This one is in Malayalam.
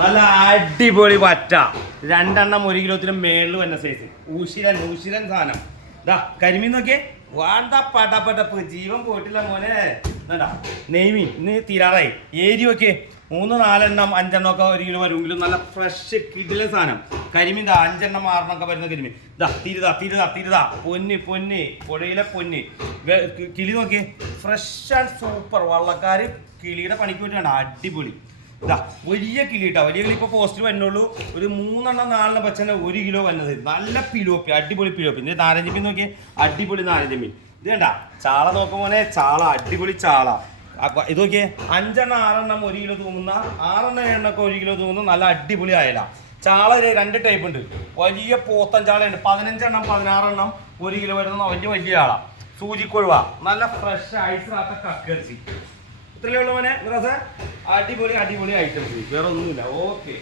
നല്ല അടിപൊളി പറ്റ 2 എണ്ണം 1 കിലോത്തിന് മേളിൽ വന്ന സൈസ് ഊശിരൻ സാധനം ഇതാ കരിമീൻ നോക്കിയേ വാണ്ട പടപടപ്പ് ജീവൻ പോയിട്ടില്ല മോനെ നെയ്മീൻ ഇന്ന് തീരാറായി ഏരി നോക്കിയേ 3-4 എണ്ണം 5 എണ്ണം ഒക്കെ 1 കിലോ വരുമെങ്കിലും നല്ല ഫ്രഷ് കിടിലൻ സാധനം കരിമീൻ 5 എണ്ണം 6 എണ്ണം ഒക്കെ വരുന്ന കരിമീൻ തിരുതാ പൊന്ന് പുഴയിലെ പൊന്ന് കിളി നോക്കിയേ ഫ്രഷ് ആൻഡ് സൂപ്പർ വള്ളക്കാര് കിളിയുടെ പണിക്ക് വേണ്ടി വേണ്ട അടിപൊളി ഇതാ വലിയ കിളി കേട്ടോ വലിയ കിളി ഇപ്പോൾ പോസ്റ്റിൽ വരുന്നുള്ളൂ ഒരു 3 എണ്ണം 4 എണ്ണം വെച്ചാൽ 1 കിലോ വന്നത് നല്ല പിലോപ്പി അടിപൊളി പിലോപ്പി ഇത് നാരഞ്ച് മീൻ നോക്കിയേ അടിപൊളി നാരഞ്ച് മീൻ ഇത് കണ്ട ചാള നോക്കുമ്പോനെ ചാള അടിപൊളി ചാള ഇത് നോക്കിയേ 5 എണ്ണം 6 എണ്ണം 1 കിലോ തൂങ്ങുന്ന 6 എണ്ണം 7 എണ്ണൊക്കെ 1 കിലോ തൂങ്ങുന്ന നല്ല അടിപൊളി ആയല ചാള 2 ടൈപ്പ് ഉണ്ട് വലിയ പോത്തൻ ചാളയുണ്ട് 15 എണ്ണം 16 എണ്ണം 1 കിലോ വരുന്ന വലിയ ചാള സൂചിക്കൊഴുവ നല്ല ഫ്രഷ് ഐസിനകത്ത കക്കറിച്ചി ഇത്രയേ ഉള്ളൂ മോനെ അടിപൊളി ഐറ്റംസ് വേറെ ഒന്നുമില്ല ഓക്കെ